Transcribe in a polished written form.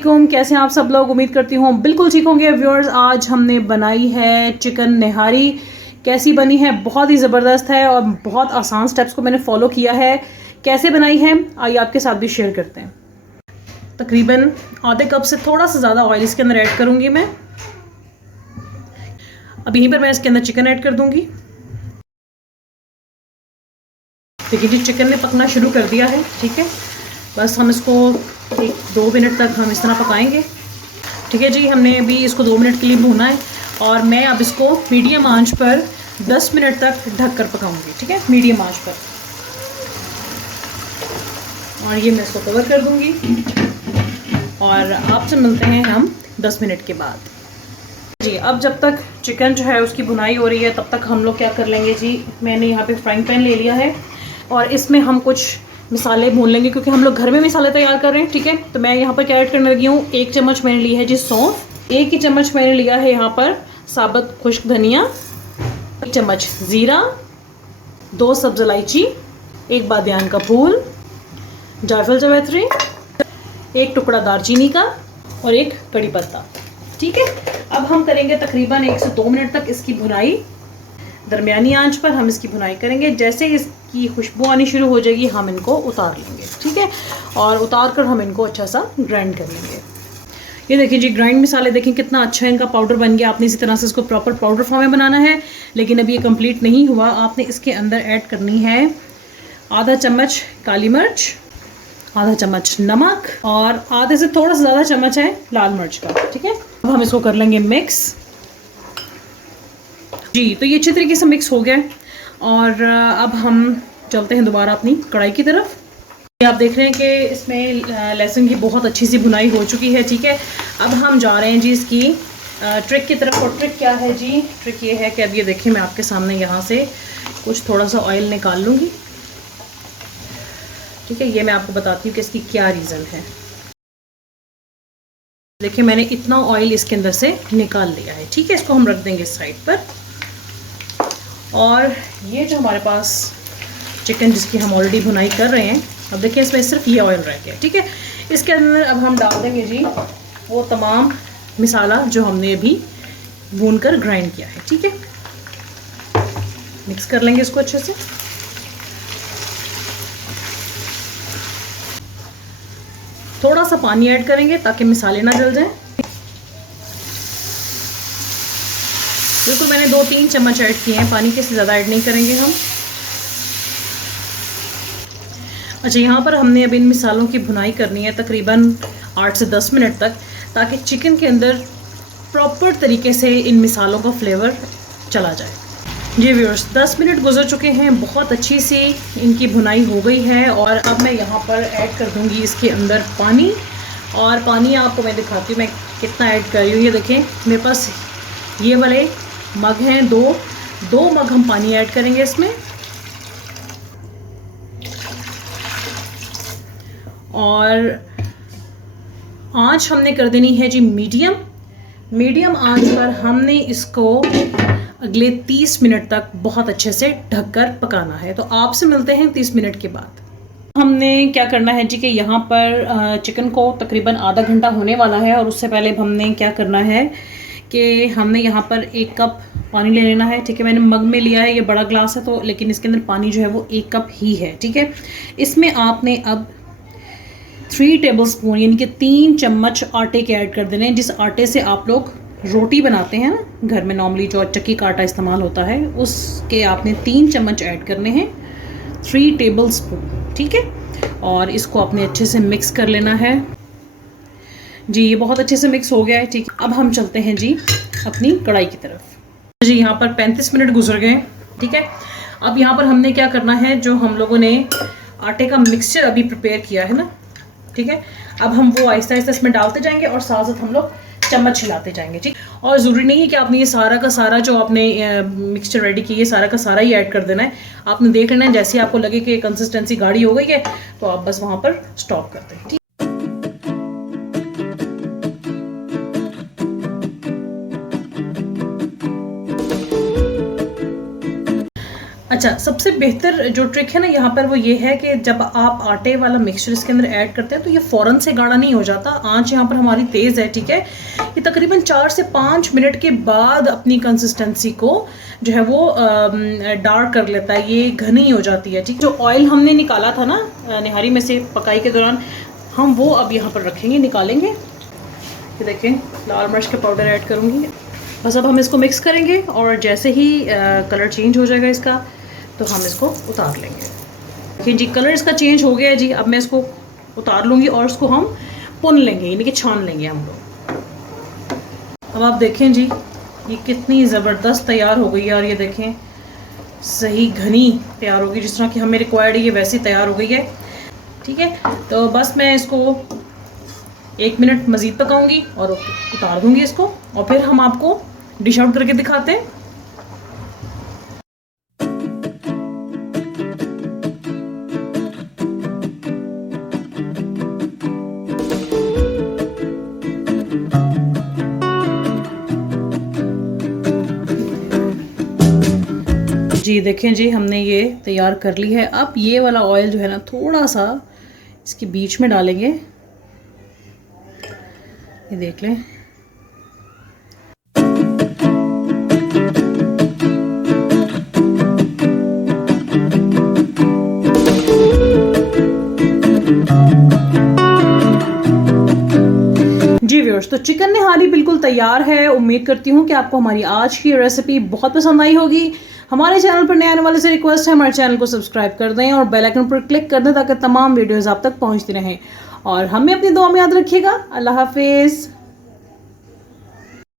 वालेकुम, कैसे हैं आप सब लोग। उम्मीद करती हूँ बिल्कुल ठीक होंगे व्यूअर्स। आज हमने बनाई है चिकन निहारी। कैसी बनी है, बहुत ही ज़बरदस्त है और बहुत आसान स्टेप्स को मैंने फॉलो किया है। कैसे बनाई है आइए आपके साथ भी शेयर करते हैं। तकरीबन आधे कप से थोड़ा सा ज़्यादा ऑयल इसके अंदर ऐड करूँगी मैं। अब यहीं पर मैं इसके अंदर चिकन ऐड कर दूँगी। देखिए जी, चिकन ने पकना शुरू कर दिया है। ठीक है, बस हम इसको 1-2 मिनट तक हम इस तरह पकाएंगे। ठीक है जी, हमने अभी इसको 2 मिनट के लिए भूना है और मैं अब इसको मीडियम आंच पर 10 मिनट तक ढक कर पकाऊंगी। ठीक है, मीडियम आंच पर। और ये मैं इसको कवर कर दूंगी और आपसे मिलते हैं हम 10 मिनट के बाद। जी, अब जब तक चिकन जो है उसकी भुनाई हो रही है तब तक हम लोग क्या कर लेंगे जी। मैंने यहाँ पे फ्राइंग पैन ले लिया है और इसमें हम कुछ मसाले भून लेंगे क्योंकि हम लोग घर में मसाले तैयार कर रहे हैं। ठीक है, तो मैं यहाँ पर क्या ऐड करने लगी हूँ। 1 चम्मच मैंने ली है जी सौंफ, 1 ही चम्मच मैंने लिया है यहाँ पर साबुत खुश्क धनिया, 1 चम्मच ज़ीरा, 2 सब्ज़ इलायची, 1 बादियान का फूल, जायफल जावित्री, 1 टुकड़ा दालचीनी का और 1 कड़ी पत्ता। ठीक है, अब हम करेंगे तकरीबन 1 से 2 मिनट तक इसकी भुनाई। दरमियानी आंच पर हम इसकी भुनाई करेंगे। जैसे इसकी खुशबू आनी शुरू हो जाएगी हम इनको उतार लेंगे। ठीक है, और उतार कर हम इनको अच्छा सा ग्राइंड कर लेंगे। ये देखिए जी, ग्राइंड मसाले देखें कितना अच्छा इनका पाउडर बन गया। आपने इसी तरह से इसको प्रॉपर पाउडर फॉर्म में बनाना है, लेकिन अभी ये कंप्लीट नहीं हुआ। आपने इसके अंदर ऐड करनी है आधा चम्मच काली मिर्च, आधा चम्मच नमक और आधे से थोड़ा सा ज़्यादा चम्मच है लाल मिर्च का। ठीक है, अब हम इसको कर लेंगे मिक्स। जी, तो ये अच्छी तरीके से मिक्स हो गया और अब हम चलते हैं दोबारा अपनी कढ़ाई की तरफ। आप देख रहे हैं कि इसमें लहसुन की बहुत अच्छी सी भुनाई हो चुकी है। ठीक है, अब हम जा रहे हैं जी इसकी ट्रिक की तरफ। और ट्रिक क्या है जी, ट्रिक ये है कि अब ये देखिए मैं आपके सामने यहाँ से कुछ थोड़ा सा ऑयल निकाल लूँगी। ठीक है, ये मैं आपको बताती हूँ कि इसकी क्या रीज़न है। देखिए मैंने इतना ऑयल इसके अंदर से निकाल लिया है। ठीक है, इसको हम रख देंगे साइड पर। और ये जो हमारे पास चिकन जिसकी हम ऑलरेडी भुनाई कर रहे हैं, अब देखिए इसमें सिर्फ ये ऑयल रह गया। ठीक है, इसके अंदर अब हम डाल देंगे जी वो तमाम मसाला जो हमने अभी भून कर ग्राइंड किया है। ठीक है, मिक्स कर लेंगे इसको अच्छे से। थोड़ा सा पानी ऐड करेंगे ताकि मसाले ना जल जाएं। बिल्कुल मैंने 2-3 चम्मच ऐड किए हैं पानी के, से ज़्यादा ऐड नहीं करेंगे हम। अच्छा, यहाँ पर हमने अब इन मसालों की भुनाई करनी है तकरीबन 8 से 10 मिनट तक, ताकि चिकन के अंदर प्रॉपर तरीके से इन मसालों का फ्लेवर चला जाए। जी व्यूअर्स, 10 मिनट गुजर चुके हैं, बहुत अच्छी सी इनकी भुनाई हो गई है। और अब मैं यहाँ पर ऐड कर दूँगी इसके अंदर पानी। और पानी आपको मैं दिखाती हूँ मैं कितना ऐड कर रही हूँ। ये देखें मेरे पास ये वाले मग हैं, दो मग हम पानी ऐड करेंगे इसमें। और आंच हमने कर देनी है जी मीडियम आंच पर हमने इसको अगले 30 मिनट तक बहुत अच्छे से ढककर पकाना है। तो आपसे मिलते हैं 30 मिनट के बाद। हमने क्या करना है जी कि यहाँ पर चिकन को तकरीबन आधा घंटा होने वाला है और उससे पहले हमने क्या करना है कि हमने यहाँ पर 1 कप पानी ले लेना है। ठीक है, मैंने मग में लिया है, ये बड़ा ग्लास है तो, लेकिन इसके अंदर पानी जो है वो 1 कप ही है। ठीक है, इसमें आपने अब 3 टेबलस्पून यानी कि 3 चम्मच आटे के ऐड कर देने हैं। जिस आटे से आप लोग रोटी बनाते हैं ना घर में, नॉर्मली जो चक्की का आटा इस्तेमाल होता है, उसके आपने 3 चम्मच ऐड करने हैं, 3 टेबलस्पून। ठीक है, और इसको आपने अच्छे से मिक्स कर लेना है जी। ये बहुत अच्छे से मिक्स हो गया है। ठीक है, अब हम चलते हैं जी अपनी कढ़ाई की तरफ। जी, यहाँ पर 35 मिनट गुजर गए। ठीक है, अब यहाँ पर हमने क्या करना है, जो हम लोगों ने आटे का मिक्सचर अभी प्रिपेयर किया है ना, ठीक है, अब हम वो आहिस्ता आहिस्ता इसमें डालते जाएंगे और साथ साथ हम लोग चम्मच हिलाते जाएंगे। ठीक, और ज़रूरी नहीं है कि आपने ये सारा का सारा जो आपने मिक्सचर रेडी किया, सारा का सारा ही ऐड कर देना है। आपने देख लेना है, जैसे आपको लगे कि कंसिस्टेंसी गाढ़ी हो गई है तो आप बस वहाँ पर स्टॉप कर दें। ठीक, अच्छा, सबसे बेहतर जो ट्रिक है ना यहाँ पर वो ये है कि जब आप आटे वाला मिक्सचर इसके अंदर ऐड करते हैं तो ये फ़ौरन से गाढ़ा नहीं हो जाता। आंच यहाँ पर हमारी तेज़ है, ठीक है। ये तकरीबन 4 से 5 मिनट के बाद अपनी कंसिस्टेंसी को जो है वो डार्क कर लेता है, ये घनी हो जाती है, ठीक। जो ऑयल हमने निकाला था ना निहारी में से पकाई के दौरान, हम वो अब यहाँ पर रखेंगे, निकालेंगे। ये देखें, लाल मिर्च का पाउडर ऐड करूँगी। बस अब हम इसको मिक्स करेंगे और जैसे ही कलर चेंज हो जाएगा इसका तो हम इसको उतार लेंगे। देखिए जी, कलर इसका चेंज हो गया है जी। अब मैं इसको उतार लूँगी और इसको हम भून लेंगे, यानी कि छान लेंगे हम लोग। अब आप देखें जी, ये कितनी ज़बरदस्त तैयार हो गई है। और ये देखें, सही घनी तैयार होगी, जिस तरह की हमें रिक्वायर्ड है ये वैसी तैयार हो गई है, ठीक है। तो बस मैं इसको 1 मिनट मज़ीद पकाऊंगी और उतार दूंगी इसको, और फिर हम आपको डिश आउट करके दिखाते हैं। जी देखें जी, हमने ये तैयार कर ली है। अब ये वाला ऑयल जो है ना, थोड़ा सा इसके बीच में डालेंगे, ये देख लें। जी व्यूअर्स, तो चिकन निहारी बिल्कुल तैयार है। उम्मीद करती हूँ कि आपको हमारी आज की रेसिपी बहुत पसंद आई होगी। हमारे चैनल पर नए आने वाले से रिक्वेस्ट है, हमारे चैनल को सब्सक्राइब कर दें और बेल आइकन पर क्लिक कर दें ताकि तमाम वीडियोस आप तक पहुँचती रहें। और हमें अपनी दुआ में याद रखिएगा। अल्लाह हाफिज़।